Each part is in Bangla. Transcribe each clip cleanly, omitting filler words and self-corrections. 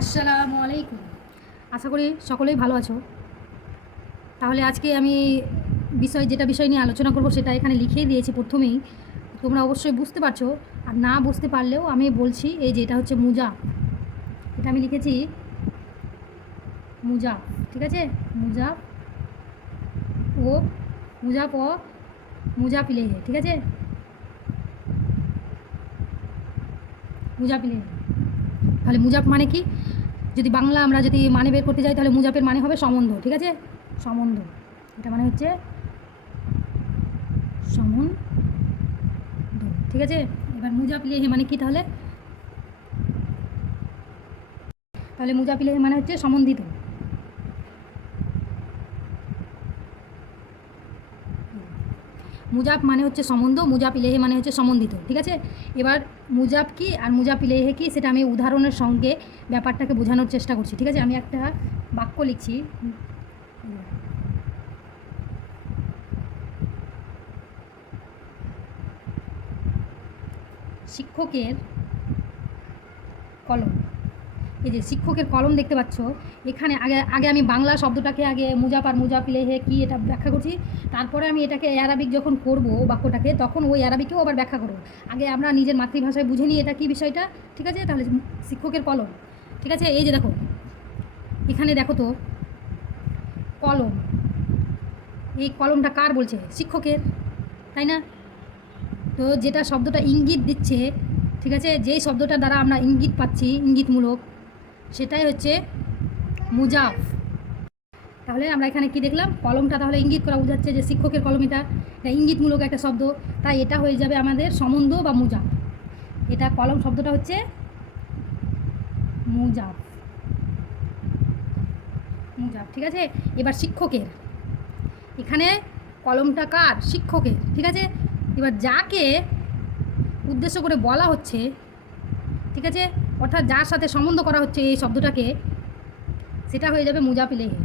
আসসালামু আলাইকুম। আশা করি সকলেই ভালো আছো। তাহলে আজকে আমি যেটা বিষয় নিয়ে আলোচনা করব সেটা এখানে লিখেই দিয়েছি প্রথমেই। তোমরা অবশ্যই বুঝতে পারছো, আর না বুঝতে পারলেও আমি বলছি। এই যে এটা হচ্ছে মুজাফ, এটা আমি লিখেছি মুজাফ, ঠিক আছে। মুজাফ ও মুজাফ ও মুজাফিলেহে, ঠিক আছে। মুজাফিলেহে, তাহলে মুজাফ মানে কি? যদি বাংলা আমরা যদি মানে বের করতে যাই তাহলে মুজাফের মানে হবে সম্বন্ধ, ঠিক আছে। সম্বন্ধ, এটা মানে হচ্ছে সম্বন্ধ, ঠিক আছে। এবার মুজাফিলেহে মানে কি? তাহলে তাহলে মুজাফিলেহে মানে হচ্ছে সম্বন্ধিত। মুজাফ মানে হচ্ছে সম্বন্ধ, মুজাফ ইলেহে মানে হচ্ছে সম্বন্ধিত, ঠিক আছে। এবার মুজাফ কি আর মুজাফ ইলেহে কি সেটা আমি উদাহরণের সঙ্গে ব্যাপারটাকে বোঝানোর চেষ্টা করছি, ঠিক আছে। আমি একটা বাক্য লিখছি। শিক্ষকের কলম, এই যে শিক্ষকের কলম দেখতে পাচ্ছ এখানে। আগে আগে আমি বাংলা শব্দটাকে আগে মুজাফ আর মুজাফ ইলেহে কি এটা ব্যাখ্যা করছি, তারপরে আমি এটাকে অ্যারাবিক যখন করব বাক্যটাকে, তখন ওই অ্যারাবিকেও আবার ব্যাখ্যা করব। আগে আমরা নিজের মাতৃভাষায় বুঝে নিই এটা কি বিষয়টা, ঠিক আছে। তাহলে শিক্ষকের কলম, ঠিক আছে। এই যে দেখো, এখানে দেখো তো কলম, এই কলমটা কার বলছে? শিক্ষকের, তাই না? তো যেটা শব্দটা ইঙ্গিত দিচ্ছে, ঠিক আছে, যেই শব্দটা দ্বারা আমরা ইঙ্গিত পাচ্ছি, ইঙ্গিতমূলক, সেটাই হচ্ছে মুজাফ। তাহলে আমরা এখানে কি দেখলাম? কলমটা তাহলে ইঙ্গিত করা বোঝাচ্ছে যে শিক্ষকের কলম, এটা ইঙ্গিতমূলক একটা শব্দ, তাই এটা হয়ে যাবে আমাদের সম্বন্ধ বা মুজাফ। এটা কলম শব্দটা হচ্ছে মুজাফ, মুজাফ, ঠিক আছে। এবার শিক্ষকের, এখানে কলমটা কার? শিক্ষকের, ঠিক আছে। এবার যাকে উদ্দেশ্য করে বলা হচ্ছে, ঠিক আছে, অর্থাৎ যার সাথে সম্বন্ধ করা হচ্ছে এই শব্দটাকে, সেটা হয়ে যাবে মুজাফিলেহে।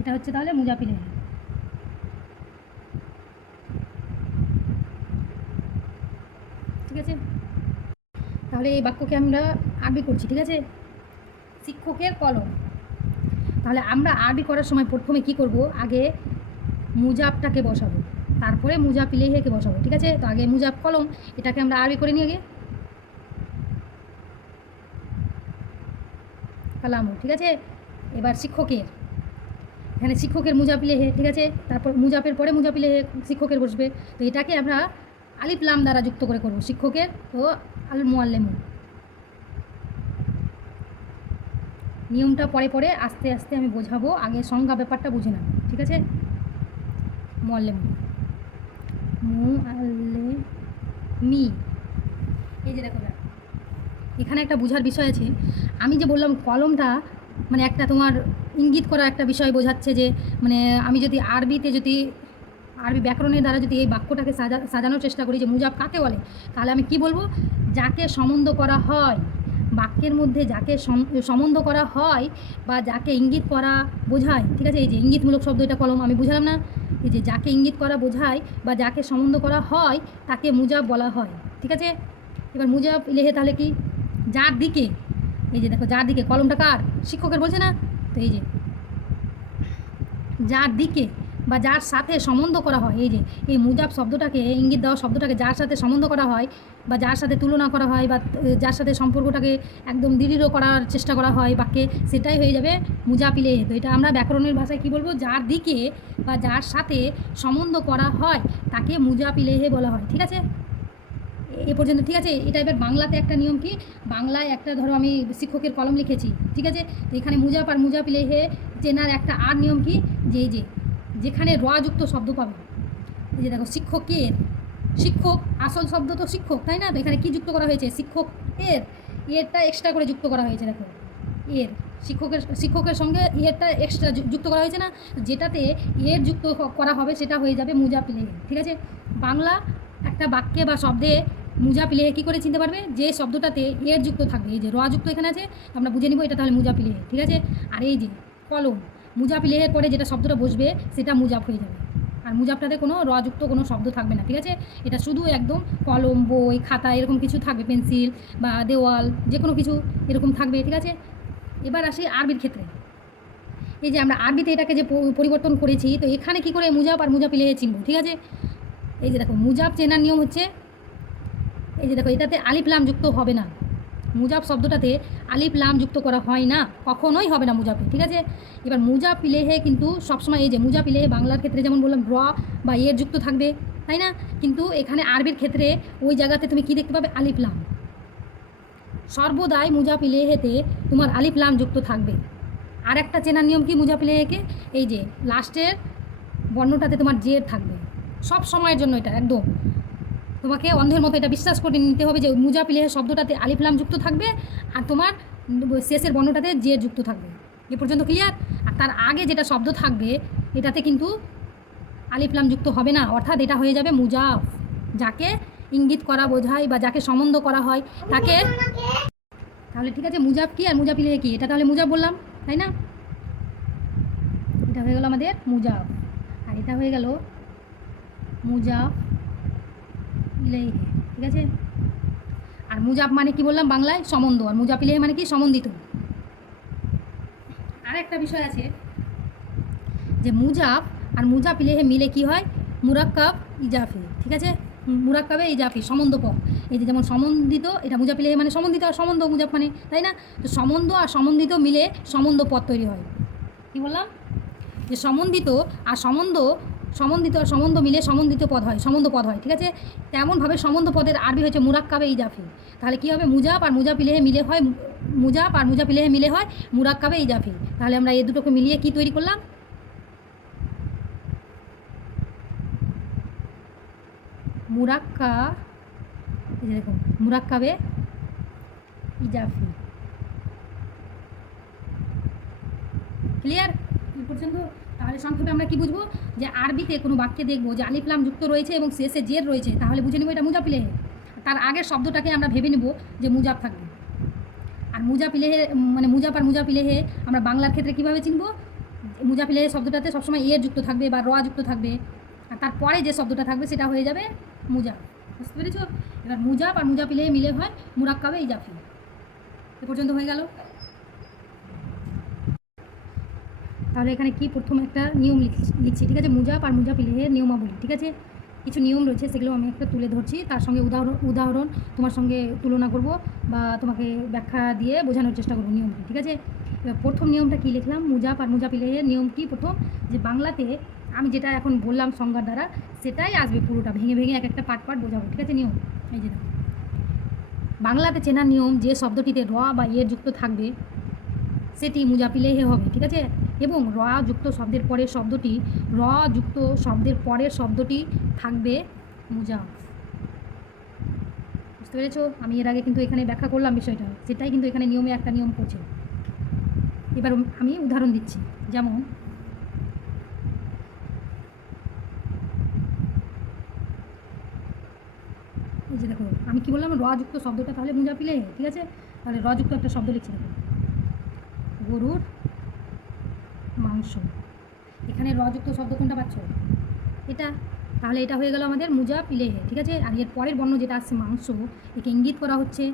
এটা হচ্ছে তাহলে মুজাফিলেহে, ঠিক আছে। তাহলে এই বাক্যকে আমরা আরবি করছি, ঠিক আছে। শিক্ষকের কলম, তাহলে আমরা আরবি করার সময় প্রথমে কি করব? আগে মুজাফটাকে বসাবো, তারপরে মুজাফিলেহেকে বসাবো, ঠিক আছে। তো আগে মুজাফ কলম, এটাকে আমরা আরবি করে নিই আগে, কালামু, ঠিক আছে। এবার শিক্ষকের, এখানে শিক্ষকের মুজাফিলেহে, ঠিক আছে। তারপর মুজাফের পরে মুজাফিলেহে শিক্ষকের বসবে। তো এটাকে আমরা আলিফ লাম দ্বারা যুক্ত করে করব, শিক্ষকের ও আল মুআল্লিমু। নিয়মটা পরে পরে আস্তে আস্তে আমি বোঝাবো, আগে সংজ্ঞা ব্যাপারটা বুঝে নাও, ঠিক আছে। মুআল্লিম, মুআল্লিমি, এই যে দেখো এখানে একটা বোঝার বিষয় আছে। আমি যে বললাম কলমটা মানে একটা তোমার ইঙ্গিত করা একটা বিষয় বোঝাচ্ছে, যে মানে আমি যদি আরবিতে যদি আরবি ব্যাকরণের দ্বারা যদি এই বাক্যটাকে সাজানোর চেষ্টা করি যে মুজাফ কাকে বলে, তাহলে আমি কি বলবো? যাকে সম্বন্ধ করা হয়, বাক্যের মধ্যে যাকে সম্বন্ধ করা হয় বা যাকে ইঙ্গিত করা বোঝায়, ঠিক আছে। এই যে ইঙ্গিতমূলক শব্দ, এটা কলম, আমি বুঝালাম না? এই যে যাকে ইঙ্গিত করা বোঝায় বা যাকে সম্বন্ধ করা হয় তাকে মুজাফ বলা হয়, ঠিক আছে। এবার মুজাফ ইলেহে তাহলে কি? যার দিকে, এই যে দেখো যার দিকে, কলমটা কার? শিক্ষকের, বলছে না? তো এই যে যার দিকে বা যার সাথে সম্বন্ধ করা হয়, এই যে এই মুজাফ শব্দটাকে, ইঙ্গিত দেওয়া শব্দটাকে যার সাথে সম্বন্ধ করা হয় বা যার সাথে তুলনা করা হয় বা যার সাথে সম্পর্কটাকে একদম দৃঢ় করার চেষ্টা করা হয় বাক্যে, সেটাই হয়ে যাবে মুজাফিলে। তো এটা আমরা ব্যাকরণের ভাষায় কি বলবো? যার দিকে বা যার সাথে সম্বন্ধ করা হয় তাকে মুজাফিলেহে বলা হয়, ঠিক আছে। এ পর্যন্ত ঠিক আছে। এটা এবার বাংলাতে একটা নিয়ম কি? বাংলায় একটা ধরো আমি শিক্ষকের কলম লিখেছি, ঠিক আছে। তো এখানে মুজাফ আর মুজাফিলেহে চেনার একটা আর নিয়ম কি? যে এই যে যেখানে যুক্ত শব্দ পাবে, এই যে দেখো শিক্ষকের, শিক্ষক আসল শব্দ তো শিক্ষক, তাই না? তো এখানে কী যুক্ত করা হয়েছে? শিক্ষক এরটা এক্সট্রা করে যুক্ত করা হয়েছে, দেখো এর, শিক্ষকের সঙ্গে এরটা এক্সট্রা যুক্ত করা হয়েছে না? যেটাতে এর যুক্ত করা হবে সেটা হয়ে যাবে মুজাফিলেহে, ঠিক আছে। বাংলা একটা বাক্যে বা শব্দে মুজাফিলেহে কী করে চিনতে পারবে? যে শব্দটাতে এর যুক্ত থাকবে, এই যে যুক্ত এখানে আছে, আমরা বুঝে নিব এটা তাহলে মুজাফিলেহে, ঠিক আছে। আর এই যে কলম, মুজাফিলেহের পরে যেটা শব্দটা বসবে সেটা মুজাফ হয়ে যাবে, আর মুজাবটাতে কোনো রযুক্ত কোনো শব্দ থাকবে না, ঠিক আছে? এটা শুধু একদম কলম, বই, খাতা এরকম কিছু থাকবে, পেন্সিল বা দেওয়াল যে কোনো কিছু এরকম থাকবে, ঠিক আছে? এবার আসি আরবির ক্ষেত্রে। এই যে আমরা আরবিতে এটাকে যে পরিবর্তন করেছি, তো এখানে কি করে মুজাব আর মুজাফিলেহে চিনব, ঠিক আছে? এই যে দেখো, মুজাব চেনার নিয়ম হচ্ছে, এই যে দেখো, এটাতে আলিফ লাম যুক্ত হবে না। মুজাব শব্দটাতে আলিফ লাম যুক্ত করা হয় না, কখনোই হবে না মুজাফে, ঠিক আছে? এবার মুজাফিলেহে কিন্তু সবসময়, এই যে মুজাফিলেহে বাংলার ক্ষেত্রে যেমন বললাম র বা এর যুক্ত থাকবে, তাই না? কিন্তু এখানে আরবির ক্ষেত্রে ওই জায়গাতে তুমি কি দেখতে পাবে? আলিফ লাম। সর্বদাই মুজাফিলেহেতে তোমার আলিফ লাম যুক্ত থাকবে। আর একটা চেনার নিয়ম কি মুজাফিলেহেকে? এই যে লাস্টের বর্ণটাতে তোমার জের থাকবে সব সময়ের জন্য। এটা একদম তোমাকে অন্ধের মতো এটা বিশ্বাস করে নিতে হবে যে মুজাফিলেহে শব্দটাতে আলিফ লাম যুক্ত থাকবে আর তোমার শেষের বর্ণটাতে জের যুক্ত থাকবে। এ পর্যন্ত ক্লিয়ার? আর তার আগে যেটা শব্দ থাকবে এটাতে কিন্তু আলিফ লাম যুক্ত হবে না, অর্থাৎ এটা হয়ে যাবে মুজাফ। যাকে ইঙ্গিত করা বোঝায় বা যাকে সম্বন্ধ করা হয় তাকে। তাহলে ঠিক আছে, মুজাফ কি আর মুজাফিলেহে কি? এটা তাহলে মুজাফ বললাম, তাই না? এটা হয়ে গেল আমাদের মুজাফ, আর এটা হয়ে গেল মুজাফ ইলাইহি, ঠিক আছে? আর মুজাফ মানে কি বললাম বাংলায়? সম্বন্ধ। আর মুজাফ ইলাইহি মানে কি? সম্বন্ধিত। আর একটা বিষয় আছে যে মুজাফ আর মুজাফ ইলাইহি মিলে কি হয়? মুরাক্কাব ইজাফি, ঠিক আছে? মুরাক্কাবে ইজাফি, সম্বন্ধ পদ। এই যে যেমন সম্বন্ধিত, এটা মুজাফ ইলাইহি মানে সম্বন্ধিত, আর সম্বন্ধ মুজাফ মানে, তাই না? তো সম্বন্ধ আর সম্বন্ধিত মিলে সম্বন্ধ পদ তৈরি হয়। কি বললাম? যে সম্বন্ধিত আর সম্বন্ধিত আর সম্বন্ধ মিলে সম্বন্ধিত পদ হয়, সম্বন্ধ পদ হয়, ঠিক আছে? তেমনভাবে সম্বন্ধ পদের আরবি হচ্ছে মুরাক্কাবে ইজাফি। তাহলে কী হবে? মুজাফ আর মুজাফ ইলাইহি মিলে হয়, মুজাফ আর মুজাফ ইলাইহি মিলে হয় মুরাক্কাবে ইজাফি। তাহলে আমরা এই দুটোকে মিলিয়ে কি তৈরি করলাম? মুরাক্কা, এই যে দেখুন, মুরাক্কাবে ইজাফি। ক্লিয়ার এই পর্যন্ত? তাহলে সংক্ষেপে আমরা কি বুঝবো? যে আরবিতে কোনো বাক্যে দেখবো যে আলিফ লাম যুক্ত রয়েছে এবং শেষে জের রয়েছে, তাহলে বুঝে নেব এটা মুজাফ ইলাইহি। তার আগের শব্দটাকে আমরা ভেবে নেব যে মুজাফ থাকবে। আর মুজাফ ইলাইহি মানে মুজাফ আর মুজাফ ইলাইহি আমরা বাংলার ক্ষেত্রে কীভাবে চিনব? মুজাফ ইলাইহি শব্দটাতে সবসময় এর যুক্ত থাকবে বা র যুক্ত থাকবে, আর তারপরে যে শব্দটা থাকবে সেটা হয়ে যাবে মুজাফ। বুঝতে পেরেছ? এবার মুজাফ আর মুজাফ ইলাইহি মিলে হয় মুরাক্কাবে ইজাফি। এ পর্যন্ত হয়ে গেল। তাহলে এখানে কি প্রথম একটা নিয়ম লিখছি, ঠিক আছে? মুজাফ আর মুজাফ ইলাইহির নিয়মাবলী, ঠিক আছে? কিছু নিয়ম রয়েছে, সেগুলো আমি একটা তুলে ধরছি, তার সঙ্গে উদাহরণ তোমার সঙ্গে তুলনা করব বা তোমাকে ব্যাখ্যা দিয়ে বোঝানোর চেষ্টা করবো নিয়মটি, ঠিক আছে? এবার প্রথম নিয়মটা কি লিখলাম? মুজাফ আর মুজাফ ইলাইহির নিয়ম কি? প্রথম, যে বাংলাতে আমি যেটা এখন বললাম সংজ্ঞার দ্বারা সেটাই আসবে, পুরোটা ভেঙে ভেঙে এক একটা পার্ট বোঝাবো, ঠিক আছে? নিয়ম এই যে বাংলাতে চেনার নিয়ম, যে শব্দটিতে র বা এর যুক্ত থাকবে সেটি মুজাফ ইলাইহি হবে, ঠিক আছে? এবং র যুক্ত শব্দের পরের শব্দটি, র যুক্ত শব্দের পরের শব্দটি থাকবে মুজাফ। বুঝতে পেরেছো? আমি এর আগে কিন্তু এখানে ব্যাখ্যা করলাম বিষয়টা, সেটাই কিন্তু এখানে নিয়মে একটা নিয়ম করছে। এবার আমি উদাহরণ দিচ্ছি, যেমন এই যে দেখো, আমি কি বললাম? র যুক্ত শব্দটা তাহলে মুজাফ ইলাইহি, ঠিক আছে? তাহলে র যুক্ত একটা শব্দ লিখছি, দেখো, গরুর মাংস। এখানে র যুক্ত শব্দ কোনটা পাচ্ছ? এটা। তাহলে এটা হয়ে গেল আমাদের মুজাফ ইলাইহি, ঠিক আছে? আর এর পরের বর্ণ যেটা আসছে মাংস, একে ইঙ্গিত করা হচ্ছে,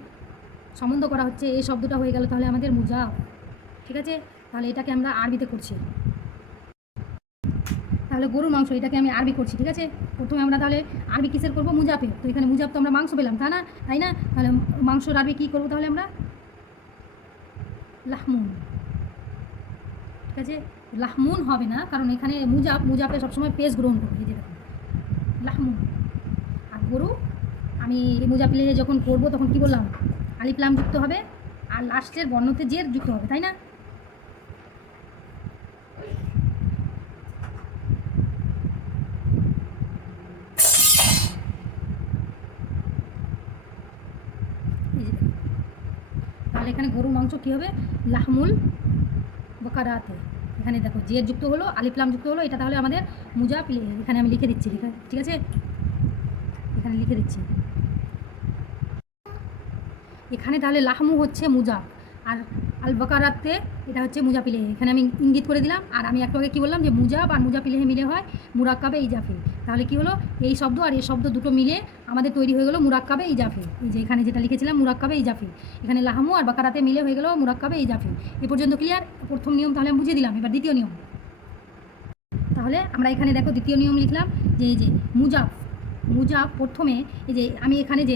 সম্বন্ধ করা হচ্ছে, এই শব্দটা হয়ে গেল তাহলে আমাদের মুজাফ, ঠিক আছে? তাহলে এটাকে আমরা আরবিতে করছি, তাহলে গরুর মাংস, এটাকে আমি আরবি করছি, ঠিক আছে? প্রথমে আমরা তাহলে আরবি কিসের করবো? মুজাফে। তো এখানে মুজাফ তো আমরা মাংস পেলাম, তাই না? তাহলে মাংসর আরবি কী করবো তাহলে আমরা? লাহমুন, ঠিক আছে? লাহমুন হবে না, কারণ এখানে মুজাফে সবসময় পেশ গ্রহণ করবে, এই যে দেখুন লাহমুন। আর গরু আমি মুজাফ ইলাইহি যখন করবো তখন কি বললাম? আলিফ লাম যুক্ত হবে আর লাস্টের বর্ণতে জের যুক্ত হবে, তাই না? তাহলে এখানে গরুর মাংস কী হবে? লাহমুল বকারাতে। এখানে দেখো জের যুক্ত হলো, আলিফ লাম যুক্ত হলো, এটা তাহলে আমাদের মুজাফ ইলাইহি। এখানে আমি লিখে দিচ্ছি, ঠিক আছে? এখানে লিখে দিচ্ছি, এখানে তাহলে লাহমু হচ্ছে মুজাফ আর আল বাকারাতে এটা হচ্ছে মুজাপিলেহে, এখানে আমি ইঙ্গিত করে দিলাম। আর আমি একটু আগে কী বললাম যে মুজাব আর মুজাপিলেহে মিলে হয় মুরাক্কাবে ইজাফি। তাহলে কি হলো, এই শব্দ আর এই শব্দ দুটো মিলে আমাদের তৈরি হয়ে গেলো মুরাক্কাবে ইজাফি। এই যে এখানে যেটা লিখেছিলাম মুরাক্কাবে ইজাফি, এখানে লাহামু আর বাকারাতে মিলে হয়ে গেলো মুরাক্কাবে ইজাফি। এ পর্যন্ত ক্লিয়ার? প্রথম নিয়ম তাহলে আমি বুঝিয়ে দিলাম। এবার দ্বিতীয় নিয়ম। তাহলে আমরা এখানে দেখো দ্বিতীয় নিয়ম লিখলাম যে এই যে মুজাব, মুজাব প্রথমে এই যে আমি এখানে যে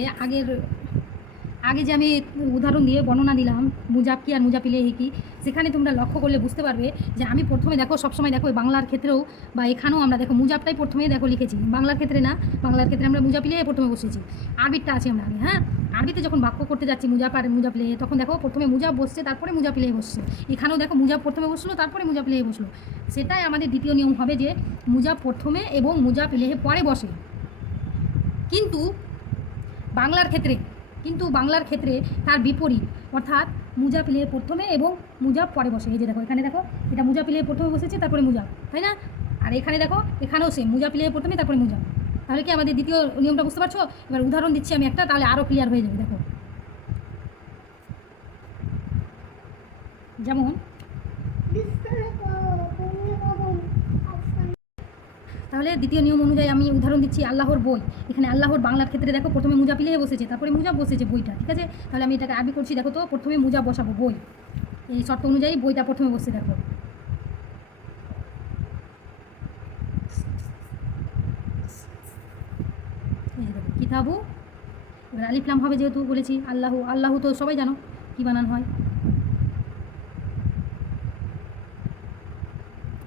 আগে যে আমি উদাহরণ দিয়ে বর্ণনা দিলাম মুজাব কি আর মুজাপিলেহি কি, সেখানে তোমরা লক্ষ্য করলে বুঝতে পারবে যে আমি প্রথমে দেখো সবসময় দেখো বাংলার ক্ষেত্রেও বা এখানেও আমরা দেখো মুজাবটাই প্রথমেই দেখো লিখেছি, বাংলার ক্ষেত্রে না, বাংলার ক্ষেত্রে আমরা মুজাপিলেহে প্রথমে বসেছি। আরবিরটা আছে আমরা আগে, হ্যাঁ আরবিতে যখন বাক্য করতে যাচ্ছি মুজাব আর মুজাপিলেহে, তখন দেখো প্রথমে মুজাব বসছে তারপরে মুজাপিলেহে বসছে। এখানেও দেখো মুজাব প্রথমে বসলো তারপরে মুজাপিলেহে বসলো। সেটাই আমাদের দ্বিতীয় নিয়ম হবে যে মুজাব প্রথমে এবং মুজাপিলেহে পরে বসে। কিন্তু বাংলার ক্ষেত্রে তার বিপরীত, অর্থাৎ মুজাপিলেহে প্রথমে এবং মুজাব পরে বসে। এই যে দেখো এখানে দেখো এটা মুজাপিলেহে প্রথমে বসেছে তারপরে মুজাব, তাই না? আর এখানে দেখো এখানেও সেম মুজাপিলেহে প্রথমে তারপরে মুজাব। তাহলে কি আমাদের দ্বিতীয় নিয়মটা বুঝতে পারছো? এবার উদাহরণ দিচ্ছি আমি একটা, তাহলে আরও ক্লিয়ার হয়ে যাবে। দেখো যেমন তাহলে দ্বিতীয় নিয়ম অনুযায়ী আমি উদাহরণ দিচ্ছি আল্লাহর বই। এখানে আল্লাহর বাংলার ক্ষেত্রে দেখো প্রথমে মুজাপিলেহে বসেছে তারপরে মুজাব বসেছে বইটা, ঠিক আছে? তাহলে আমি এটাকে আরবি করছি, দেখো তো প্রথমে মুজাব বসাবো বই, এই শর্ত অনুযায়ী বইটা প্রথমে বসছে। দেখো এই যে দেখো কিতাবু, এবার আলিফলাম হবে যেহেতু বলেছি আল্লাহু, আল্লাহু তো সবাই জানো কী বানান হয়।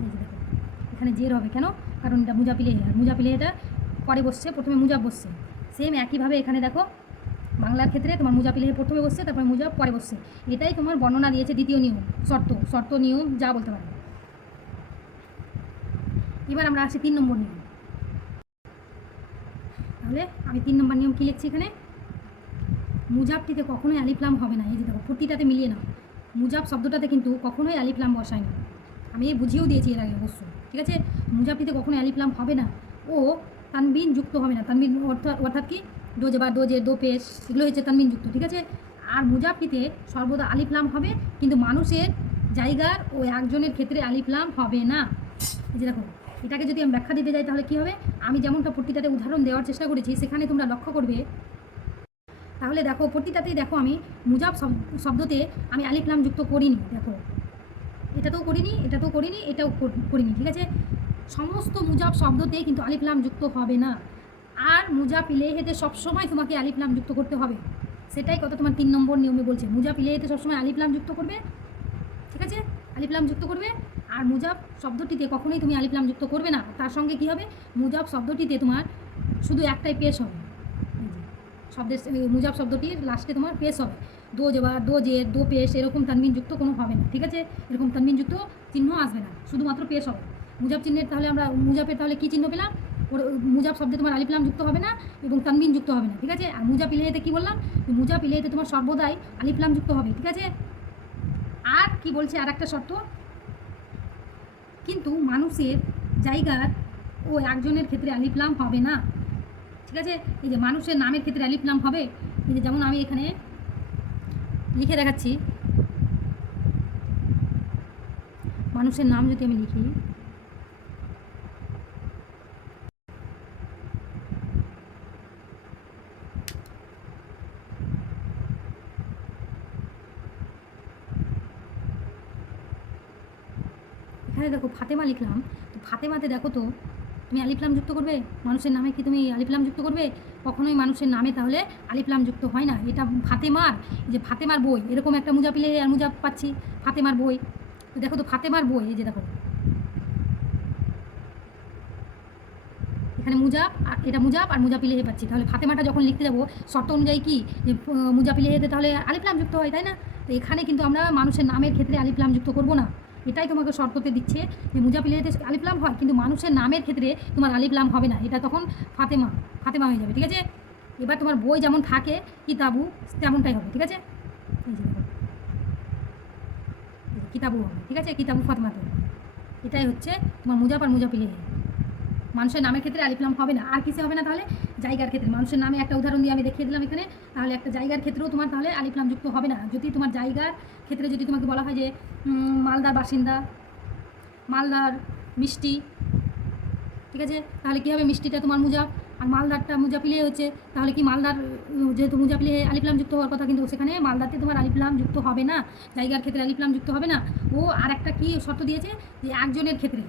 এই যে দেখো এখানে জের হবে কেন, কারণ এটা মুজাপিলেহে, আর মুজাপিলেহেটা পরে বসছে, প্রথমে মুজাব বসছে। সেম একইভাবে এখানে দেখো বাংলার ক্ষেত্রে তোমার মুজাপিলেহে প্রথমে বসছে তারপরে মুজাব পরে বসছে। এটাই তোমার বর্ণনা দিয়েছে দ্বিতীয় নিয়ম, শর্ত নিয়ম যা বলতে পারবে। এবার আমরা আসি 3 নম্বর নিয়ম। তাহলে আমি 3 নম্বর নিয়ম কী লিখছি এখানে, মুজাবটিতে কখনোই আলিফলাম হবে না। এই যে দেখো প্রতিটাতে মিলিয়ে নাও, মুজাব শব্দটাতে কিন্তু কখনোই আলিফলাম বসায় না। আমি বুঝিয়েও দিয়েছি এর আগে অবশ্য, ঠিক আছে? মুজাবটিতে কখনোই আলিফলাম হবে না ও তানবিন যুক্ত হবে না। তানবিন অর্থাৎ কি দোজে বা দোজে দো পেশ, এগুলো হচ্ছে তানবিন যুক্ত, ঠিক আছে? আর মুজাবটিতে সর্বদা আলিফলাম হবে, কিন্তু মানুষের জায়গার ও একজনের ক্ষেত্রে আলিফলাম হবে না। এই যে দেখো এটাকে যদি আমি ব্যাখ্যা দিতে যাই তাহলে কী হবে, আমি যেমনটা প্রতিটাতে উদাহরণ দেওয়ার চেষ্টা করেছি সেখানে তোমরা লক্ষ্য করবে। তাহলে দেখো প্রতিটাতেই দেখো আমি মুজাব শব্দতে আমি আলিফলাম যুক্ত করিনি। দেখো এটাতেও করিনি, এটাতেও করিনি, এটাও করিনি, ঠিক আছে? সমস্ত মুজাব শব্দতেই কিন্তু আলিফলাম যুক্ত হবে না। আর মুজাপিলেহেতে সবসময় তোমাকে আলিফলাম যুক্ত করতে হবে। সেটাই কত তোমার 3 নম্বর নিয়মে বলছে, মুজাপিলেহেতে সবসময় আলিফলাম যুক্ত করবে, ঠিক আছে? আলিফলাম যুক্ত করবে। আর মুজাব শব্দটিতে কখনোই তুমি আলিফলাম যুক্ত করবে না। তার সঙ্গে কি হবে, মুজাব শব্দটিতে তোমার শুধু একটাই পেশ হবে। শব্দের মুজাব শব্দটির লাস্টে তোমার পেশ হবে, দো জেবা দো জের দো পেশ, এরকম তানবিন যুক্ত কোনো হবে না, ঠিক আছে? এরকম তানবিন যুক্ত চিহ্ন আসবে না, শুধুমাত্র পেশ হবে মুজাব চিহ্নের। তাহলে আমরা মুজাবের তাহলে কী চিহ্ন পেলাম, মুজাব শব্দে তোমার আলিফলাম যুক্ত হবে না এবং তানবিন যুক্ত হবে না, ঠিক আছে? আর মুজাপিলেহেতে কী বললাম, মুজাপিলেহেতে তোমার সর্বদাই আলিফলাম যুক্ত হবে, ঠিক আছে? আর কি বলছে আর একটা শর্ত, কিন্তু মানুষের জায়গার ও একজনের ক্ষেত্রে আলিফলাম হবে না, ঠিক আছে? এই যে মানুষের নামের ক্ষেত্রে আলিফলাম হবে, এই যে যেমন আমি এখানে লিখে দেখাচ্ছি, মানুষের নাম যদি আমি লিখি, এখানে দেখো ফাতেমা লিখলাম, তো ফাতেমাতে দেখো তো তুমি আলিফলাম যুক্ত করবে, মানুষের নামে কি তুমি আলিফলাম যুক্ত করবে? কখনোই মানুষের নামে তাহলে আলিফলাম যুক্ত হয় না। এটা ফাতেমার, যে ফাতেমার বই, এরকম একটা মুজাপিলে আর মুজাব পাচ্ছি, ফাতেমার বই। তো দেখো তো ফাতেমার বই, এই যে দেখো এখানে মুজাব, আর এটা মুজাব আর মুজাপিলেহে পাচ্ছি। তাহলে ফাতেমাটা যখন লিখতে যাবো শর্ত অনুযায়ী কি, যে মুজাপিলেহেতে তাহলে আলিফলাম যুক্ত হয়, তাই না? তো এখানে কিন্তু আমরা মানুষের নামের ক্ষেত্রে আলিফলাম যুক্ত করবো না। এটাই তোমাকে শর্ততে দিচ্ছে যে মুজাপিলেহেতে আলিফলাম হয়, কিন্তু মানুষের নামের ক্ষেত্রে তোমার আলিফলাম হবে না। এটা তখন ফাতেমা হয়ে যাবে, ঠিক আছে? এবার তোমার বই যেমন থাকে কিতাবু তেমনটাই হবে, ঠিক আছে? এই যে দেখো কিতাবু হবে, ঠিক আছে? কিতাবু ফাতেমাতে, এটাই হচ্ছে তোমার মুজাব আর মুজাপিলেহে। মানুষের নামের ক্ষেত্রে আলিফলাম হবে না। আর কিসে হবে না তাহলে, জায়গার ক্ষেত্রে, মানুষের নামে একটা উদাহরণ দিয়ে আমি দেখিয়ে দিলাম এখানে, তাহলে একটা জায়গার ক্ষেত্রেও তোমার তাহলে আলিফলাম যুক্ত হবে না। যদি তোমার জায়গার ক্ষেত্রে যদি তোমাকে বলা হয় যে মালদার বাসিন্দা, মালদার মিষ্টি, ঠিক আছে, তাহলে কী হবে, মিষ্টিটা তোমার মুজাফ আর মালদারটা মুজাফিলে হচ্ছে, তাহলে কি মালদার যেহেতু মুজাফিলে আলিফলাম যুক্ত হওয়ার কথা, কিন্তু সেখানে মালদাতে তোমার আলিফলাম যুক্ত হবে না, জায়গার ক্ষেত্রে আলিফলাম যুক্ত হবে না। ও আর একটা কী শর্ত দিয়েছে যে একজনের ক্ষেত্রে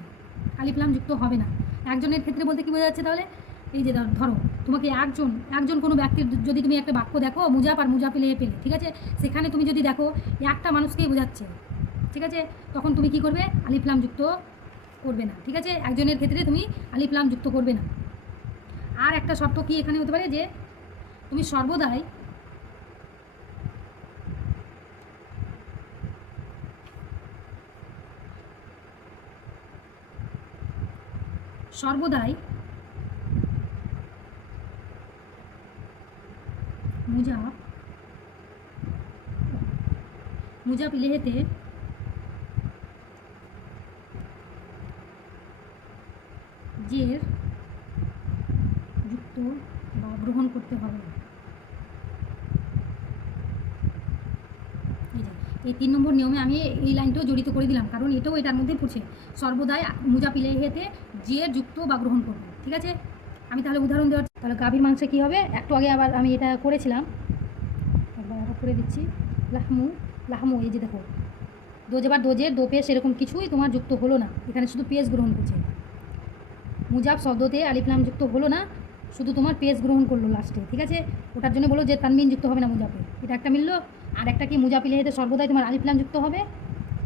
আলিফলাম যুক্ত হবে না। একজনের ক্ষেত্রে বলতে কী বোঝা যাচ্ছে তাহলে, এই যে ধরো তোমাকে একজন কোনো ব্যক্তির যদি তুমি একটা বাক্য দেখো মুজাফ আর মুজাফিলে পেলে, ঠিক আছে, সেখানে তুমি যদি দেখো একটা মানুষকেই বোঝাচ্ছে, ঠিক আছে, তখন তুমি কি করবে, আলিফলাম যুক্ত করবে না, ঠিক আছে, একজনের ক্ষেত্রে তুমি আলিফলাম যুক্ত করবে না। আর একটা শর্ত কি এখানে হতে পারে যে তুমি সর্বদাই মুজাফ ইলেহেতে জের যুক্ত বা গ্রহণ করতে হবে। এই 3 নম্বর নিয়মে আমি এই লাইনটাও জড়িত করে দিলাম, কারণ এটাও এটার মধ্যে পড়ছে, সর্বদাই মুজাফ ইলাইহিতে জের যুক্ত বা গ্রহণ করবে, ঠিক আছে। আমি তাহলে উদাহরণ দেওয়ার, তাহলে গাভীর মাংসে কী হবে, একটু আগে আবার আমি এটা করেছিলাম, একবার আবার করে দিচ্ছি, লাহমু, এই যে দেখো দোজের দো পেশ এরকম কিছুই তোমার যুক্ত হলো না, এখানে শুধু পেশ গ্রহণ করছে। মুজাফ শব্দতে আলিফলাম যুক্ত হলো না, শুধু তোমার পেজ গ্রহণ করলো লাস্টে, ঠিক আছে, ওটার জন্য বলো যে তানমিন যুক্ত হবে না মুজাফে, এটা একটা মিললো। আর একটা কি, মুজাফ ইলাইহিতে সর্বদাই তোমার আলিফলাম যুক্ত হবে,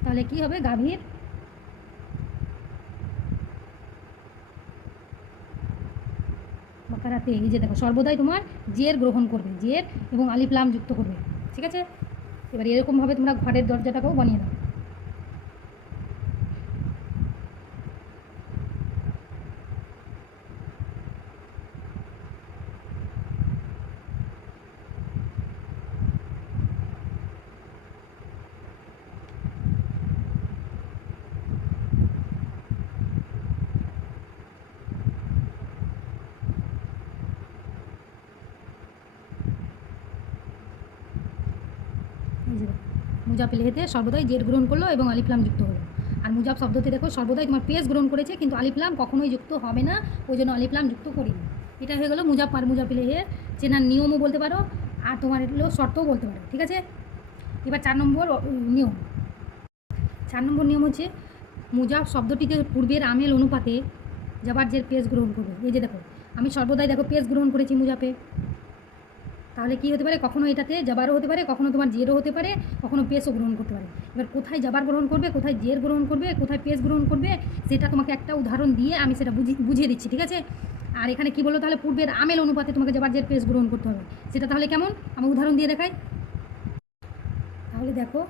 তাহলে কি হবে, গাভীর বাকারাতে, এই যে দেখো সর্বদাই তোমার জের গ্রহণ করবে, জের এবং আলিফলাম যুক্ত করবে, ঠিক আছে। এবার এরকমভাবে তোমরা ঘরের দরজাটাকেও বানিয়ে দাও। মুজাফ ইলাইহিতে সর্বদাই জের গ্রহণ করলো এবং আলিফলাম যুক্ত হলো। আর মুজাফ শব্দতে দেখো সর্বদাই তোমার পেজ গ্রহণ করেছে, কিন্তু আলিফলাম কখনোই যুক্ত হবে না, ওই জন্য আলিফলাম যুক্ত করিনি। এটা হয়ে গেলো মুজাফ আর মুজাফ ইলাইহির চেনার নিয়মও বলতে পারো, আর তোমার এগুলো শর্তও বলতে পারো, ঠিক আছে। এবার 4 নম্বর নিয়ম হচ্ছে মুজাফ শব্দটিকে পূর্বের আমেল অনুপাতে যাবার জের পেজ গ্রহণ করবে। এই যে দেখো আমি সর্বদাই দেখো পেজ গ্রহণ করেছি মুজাফে, তাহলে কি হতে পারে, কখনো এটাতে জাবারও হতে পারে, কখনো তোমার জেরও হতে পারে, কখনো পেজও গ্রহণ করতে পারে। এবার কোথায় জাবার গ্রহণ করবে, কোথায় জের গ্রহণ করবে, কোথায় পেজ গ্রহণ করবে, সেটা তোমাকে একটা উদাহরণ দিয়ে আমি সেটা বুঝিয়ে দিচ্ছি, ঠিক আছে। আর এখানে কি বলো, তাহলে পূর্বের আমেল অনুপাতে তোমাকে জাবার জের পেজ গ্রহণ করতে হবে, সেটা তাহলে কেমন, আমি উদাহরণ দিয়ে দেখাই। তাহলে দেখো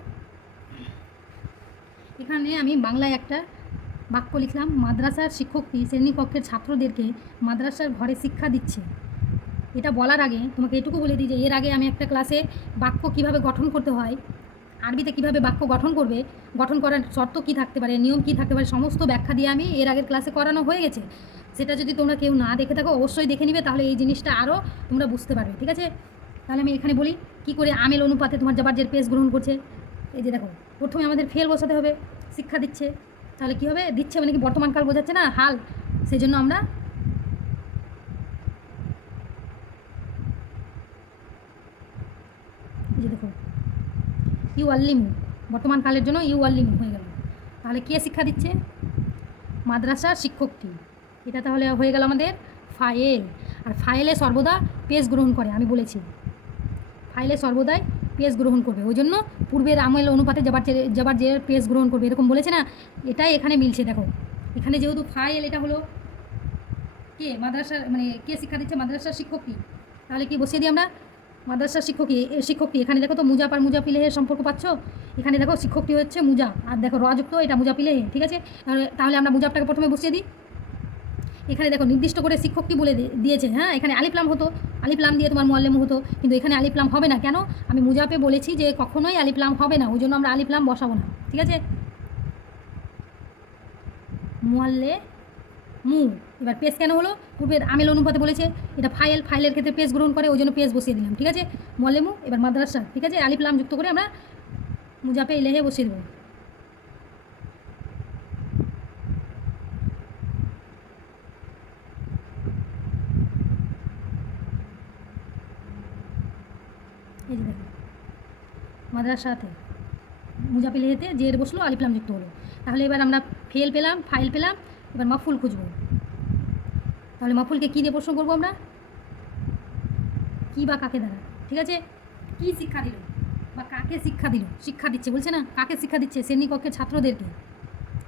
এখানে আমি বাংলায় একটা বাক্য লিখলাম, মাদ্রাসার শিক্ষকটি শ্রেণীকক্ষের ছাত্রদেরকে মাদ্রাসার ঘরে শিক্ষা দিচ্ছে। এটা বলার আগে তোমাকে এটুকু বলে দিই যে এর আগে আমি একটা ক্লাসে বাক্য কিভাবে গঠন করতে হয়, আরবিতে কিভাবে বাক্য গঠন করবে, গঠন করার শর্ত কী থাকতে পারে, নিয়ম কী থাকতে পারে, সমস্ত ব্যাখ্যা দিয়ে আমি এর আগের ক্লাসে করানো হয়ে গেছে। সেটা যদি তোমরা কেউ না দেখে থাকো অবশ্যই দেখে নিবে, তাহলে এই জিনিসটা আরও তোমরা বুঝতে পারবে, ঠিক আছে। তাহলে আমি এখানে বলি কী করে আমেল অনুপাতে তোমার যাবার যে পেজ গ্রহণ করছে। এই যে দেখো প্রথমে আমাদের ফেল বসাতে হবে, শিক্ষা দিচ্ছে, তাহলে কী হবে, দিচ্ছে মানে কি বর্তমানকাল বোঝাচ্ছে না, হাল, সেই জন্য আমরা যে দেখো ইউ আল্লিমু, বর্তমান কালের জন্য ইউ আল্লিমু হয়ে গেল। তাহলে কে শিক্ষা দিচ্ছে, মাদ্রাসার শিক্ষকটি, এটা তাহলে হয়ে গেল আমাদের ফাইল। আর ফাইলে সর্বদা পেজ গ্রহণ করে, আমি বলেছি ফাইলে সর্বদাই পেজ গ্রহণ করবে, ওই জন্য পূর্বের আমেল অনুপাতে যাবার যে পেজ গ্রহণ করবে, এরকম বলেছে না, এটাই এখানে মিলছে। দেখো এখানে যেহেতু ফাইল, এটা হলো কে, মাদ্রাসার, মানে কে শিক্ষা দিচ্ছে, মাদ্রাসার শিক্ষকটি, তাহলে কি বসিয়ে দিই আমরা, মাদ্রাসার শিক্ষকটি। এখানে দেখো তো মুজাফ আর মুজাফ ইলাইহির সম্পর্ক পাচ্ছ, এখানে দেখো শিক্ষকটি হচ্ছে মুজাফ, আর দেখো রযুক্ত এটা মুজাফ ইলাইহি, ঠিক আছে। তাহলে আমরা মুজাফটাকে প্রথমে বসিয়ে দিই। এখানে দেখো নির্দিষ্ট করে শিক্ষকটি বলে দিয়েছে, হ্যাঁ, এখানে আলিফলাম হতো, আলিফলাম দিয়ে তোমার মুআল্লিম হতো, কিন্তু এখানে আলিফলাম হবে না, কেন, আমি মুজাফে বলেছি যে কখনোই আলিফলাম হবে না, ওই জন্য আমরা আলিফলাম বসাবো না, ঠিক আছে। মু। এবার পেশ কেন হলো? পূর্বের আমেল অনুপাতে বলেছে এটা ফাইলের ক্ষেত্রে পেশ গ্রহণ করে, ওই জন্য পেশ বসিয়ে দিলাম। ঠিক আছে, মলেমু। এবার মাদ্রাসা, ঠিক আছে, আলিফ লাম যুক্ত করে আমরা মুজাফে ইলেহে বসিয়ে দেবো। এই যে দেখো, মাদ্রাসাতে মুজাফে ইলেহেতে জের বসলো, আলিফ লাম যুক্ত হলো। তাহলে এবার আমরা ফেল পেলাম, ফাইল পেলাম, এবার মাফুল খুঁজবো। তাহলে মাফুলকে কী দিয়ে প্রশ্ন করবো আমরা? কী বা কাকে দ্বারা? ঠিক আছে, কী শিক্ষা দিল বা কাকে শিক্ষা দিল? শিক্ষা দিচ্ছে বলছে না, কাকে শিক্ষা দিচ্ছে? শ্রেণীকক্ষের ছাত্রদেরকে।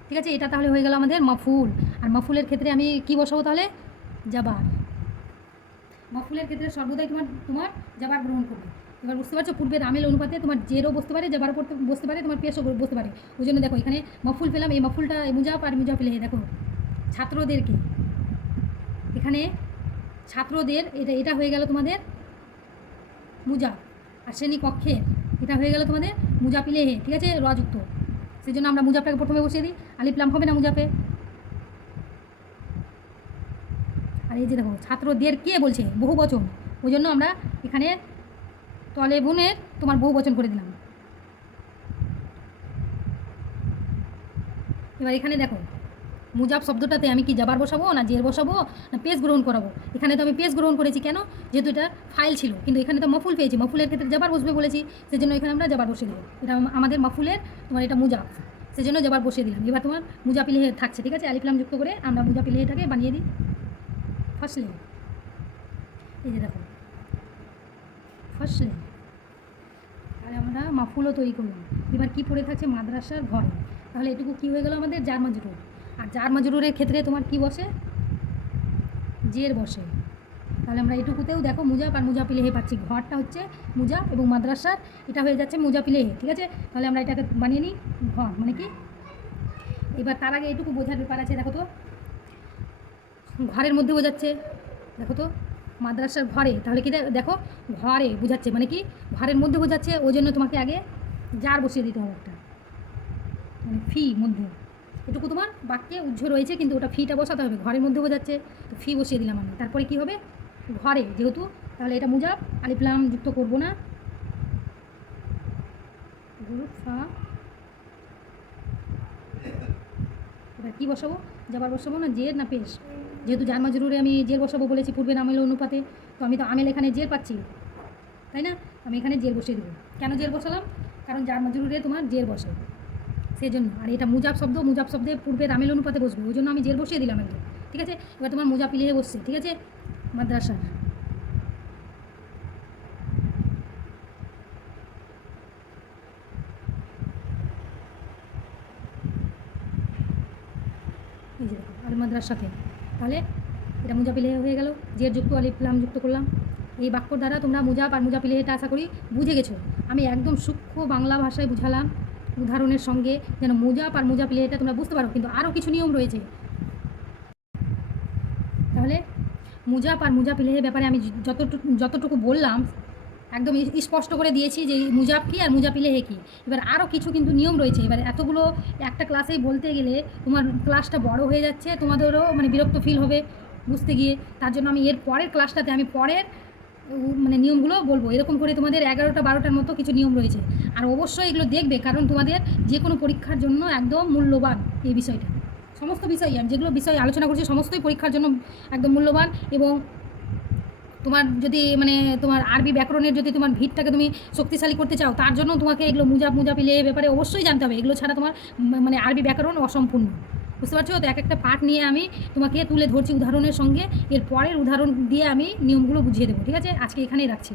ঠিক আছে, এটা তাহলে হয়ে গেল আমাদের মাফুল। আর মাফুলের ক্ষেত্রে আমি কি বসাবো তাহলে? জাবার। মাফুলের ক্ষেত্রে সর্বদাই তোমার জাবার গ্রহণ করবে। এবার বুঝতে পারছো, পূর্বের আমেল অনুপাতে তোমার জেরও বসতে পারে, জাবারও বসতে পারে, তোমার পেশও বসতে পারে। ওই জন্য দেখো এখানে মাফুল পেলাম, এই মাফুলটা মুজাফ আর মুজাফ ইলেহে। দেখো ছাত্রদেরকে, এখানে ছাত্রদের, এটা হয়ে গেল তোমাদের মুজাফ। আর শ্রেণীকক্ষের এটা হয়ে গেল তোমাদের মুজাফ ইলেহে। ঠিক আছে, রযুক্ত। সেই জন্য আমরা মুজাফটাকে প্রথমে বসিয়ে দিই, আলিফ লাম হবে না মুজাফে। আর এই যে দেখো ছাত্রদের কে বলছে, বহু বচন, ওই জন্য আমরা এখানে তলেবুনের তোমার বহু বচন করে দিলাম। এবার এখানে দেখো মুজাফ শব্দটাতে আমি কি জাবার বসাবো না জের বসাবো না পেশ গ্রহণ করাবো? এখানে তো আমি পেশ গ্রহণ করেছি, কেন? যেহেতু এটা ফাইল ছিল, কিন্তু এখানে তো মফুল পেয়েছি, মফুলের ক্ষেত্রে জাবার বসবে বলেছি, সেজন্য এখানে আমরা জাবার বসিয়ে দেবো। এটা আমাদের মফুলের তোমার এটা মুজাফ, সেজন্য জাবার বসিয়ে দিলাম। এবার তোমার মুজাফ ইলেহে থাকছে। ঠিক আছে, আলিফ লাম যুক্ত করে আমরা মুজাফ ইলেহেটাকে বানিয়ে দিই ফাসলে। এই যে দেখো ফাসলে, তাহলে আমরা মাফুলও তৈরি করলাম। এবার কি পড়ে থাকছে? মাদ্রাসার ঘরে। তাহলে এটুকু কি হয়ে গেল আমাদের? জার মাজরুর। আর জার মাজরুরের ক্ষেত্রে তোমার কি বসে? জের বসে। তাহলে আমরা এটুকুতেও দেখো মুজাফ আর মুজাফ ইলেহে পাচ্ছি। ঘরটা হচ্ছে মুজাফ এবং মাদ্রাসার এটা হয়ে যাচ্ছে মুজাফ ইলেহে। ঠিক আছে, তাহলে আমরা এটাকে বানিয়ে নিই ঘর মানে কি। এবার তার আগে এটুকু বোঝার ব্যাপার আছে। দেখো তো ঘরের মধ্যে বোঝাচ্ছে, দেখো তো মাদ্রাসার ঘরে, তাহলে কি দেখো ঘরে বোঝাচ্ছে মানে কি ঘরের মধ্যে বোঝাচ্ছে, ওই জন্য তোমাকে আগে জার বসিয়ে দিতে হবে একটা, মানে ফি মধ্যে। এটুকু তোমার বাক্যে উজ্জ্ব রয়েছে, কিন্তু ওটা ফিটা বসাতে হবে। ঘরের মধ্যে বোঝাচ্ছে তো ফি বসিয়ে দিলাম আমি। তারপরে কি হবে? ঘরে যেহেতু, তাহলে এটা মুজাফ, আলিফ লাম যুক্ত করবো না, ফা। এবার কী বসাবো? জাবার বসাবো না জের না পেশ? যেহেতু জার মাজরুরে আমি জের বসাবো বলেছি পূর্বের আমেল অনুপাতে, তো আমি তো আমেল এখানে জের পাচ্ছি, তাই না? আমি এখানে জের বসিয়ে দেবো। কেন জের বসালাম? কারণ জার মাজরুরে তোমার জের বসে, সেই জন্য। আর এটা মুজাফ শব্দ, মুজাফ শব্দে পূর্বের আমেল অনুপাতে বসবে, ওই জন্য আমি জের বসিয়ে দিলাম একদম। ঠিক আছে, এবার তোমার মুজাফ ইলেহে বসছে। ঠিক আছে, মাদ্রাসার। এই যে দেখো আল মাদ্রাসাতে, তাহলে এটা মুজাফ ইলেহে হয়ে গেল। জের যুক্ত আলিফ লাম যুক্ত করলাম। এই বাক্যর দ্বারা তোমরা মুজাফ আর মুজাফ ইলেহেটা আশা করি বুঝে গেছো। আমি একদম সূক্ষ্ম বাংলা ভাষায় বুঝালাম উদাহরণের সঙ্গে, যেন মুজাফ আর মুজাফ ইলেহেটা তোমরা বুঝতে পারো। কিন্তু আরও কিছু নিয়ম রয়েছে। তাহলে মুজাফ আর মুজাফ ইলেহের ব্যাপারে আমি যতটুকু বললাম একদম স্পষ্ট করে দিয়েছি যে মুজাফ কী আর মুজাফ ইলেহে কী। এবার আরও কিছু কিন্তু নিয়ম রয়েছে। এবার এতগুলো একটা ক্লাসেই বলতে গেলে তোমার ক্লাসটা বড় হয়ে যাচ্ছে, তোমাদেরও মানে বিরক্ত ফিল হবে বুঝতে গিয়ে। তার জন্য আমি এর পরের ক্লাসটাতে আমি পরের মানে নিয়মগুলো বলবো। এরকম করে তোমাদের 11টা 12টার মতো কিছু নিয়ম রয়েছে। আর অবশ্যই এগুলো দেখবে, কারণ তোমাদের যে কোনো পরীক্ষার জন্য একদম মূল্যবান এই বিষয়টা। সমস্ত বিষয়ই আমি যেগুলো বিষয় আলোচনা করছি সমস্তই পরীক্ষার জন্য একদম মূল্যবান। এবং তোমার যদি মানে তোমার আরবি ব্যাকরণের যদি তোমার ভিতটাকে তুমি শক্তিশালী করতে চাও, তার জন্য তোমাকে এগুলো মুজাফ ইলেহে ব্যাপারে অবশ্যই জানতে হবে। এগুলো ছাড়া তোমার মানে আরবি ব্যাকরণ অসম্পূর্ণ। বুঝতে পারছো তো? এক একটা পার্ট নিয়ে আমি তোমাকে তুলে ধরছি উদাহরণের সঙ্গে, এর পরের উদাহরণ দিয়ে আমি নিয়মগুলো বুঝিয়ে দেবো। ঠিক আছে, আজকে এখানেই রাখছি।